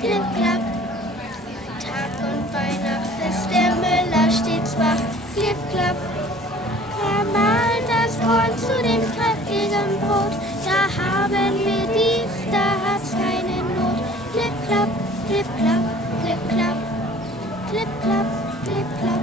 klipp, klapp. Tag und Weihnacht ist der Müller stets wach, klipp, klapp. Er malt das Korn zu dem kräftigen Brot, da haben wir dies, da hat's keine Not. Klipp, klapp, klipp, klapp, klipp, klapp, klipp, klapp, klipp, klapp.